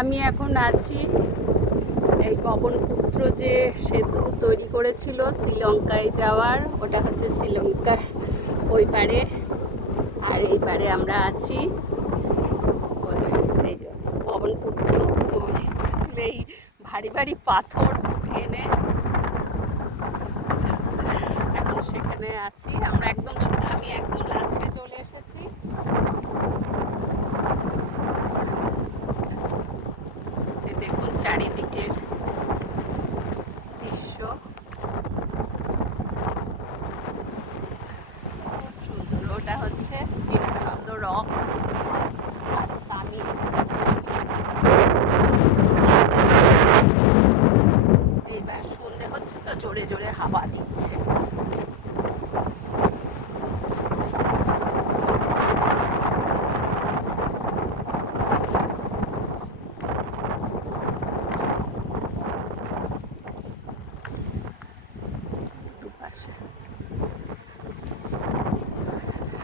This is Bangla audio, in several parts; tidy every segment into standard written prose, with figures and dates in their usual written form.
আমি এখন আছি এই পবনপুত্র যে সেতু তৈরি করেছিল শ্রীলঙ্কায় যাওয়ার, ওটা হচ্ছে শ্রীলঙ্কার ওই পারে, আর এই পারে আমরা আছি। এই যে পবনপুত্র তৈরি করেছিল এই ভারী ভারী পাথর এনে, এখন সেখানে আছি আমরা। আমি একদম লাস্টে চলে এসেছি। দেখুন চারিদিকের দৃশ্য খুব সুন্দর। ওটা হচ্ছে বিবেকানন্দ রক, আর পানি এইবার সন্ধে হচ্ছে তো জোরে জোরে হাওয়া দিচ্ছে।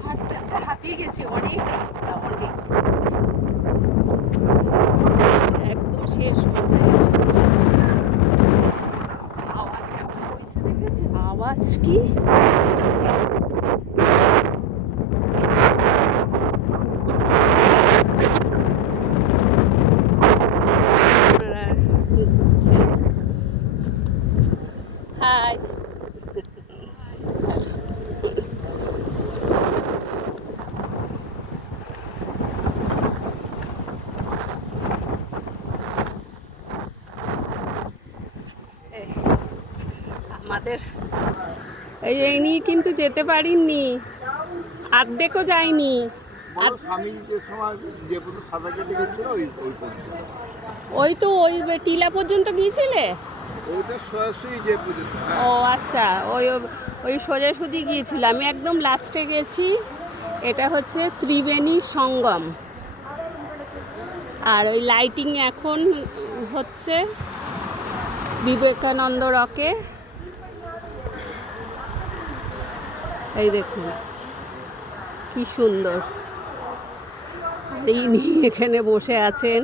হাঁটতে হাঁটতে হাঁপিয়ে গেছি, অনেক রাস্তা, অনেক, একদম শেষ মাথায় এসেছি। হাওয়া কেমন বইছে দেখেছি, আওয়াজ কি! হাই, আমাদের এই নিয়ে কিন্তু যেতে পারিনি, অর্ধেকও যায়নি। ওই তো ওই টিলা পর্যন্ত গিয়েছিলে? ও আচ্ছা, ওই ওই সোজাসুজি গিয়েছিল, আমি একদম লাস্টে গেছি। এটা হচ্ছে ত্রিবেণী সঙ্গম, আর ওই লাইটিং এখন হচ্ছে বিবেকানন্দ রকে। এই দেখুন কি সুন্দর, আর ইনি এখানে বসে আছেন।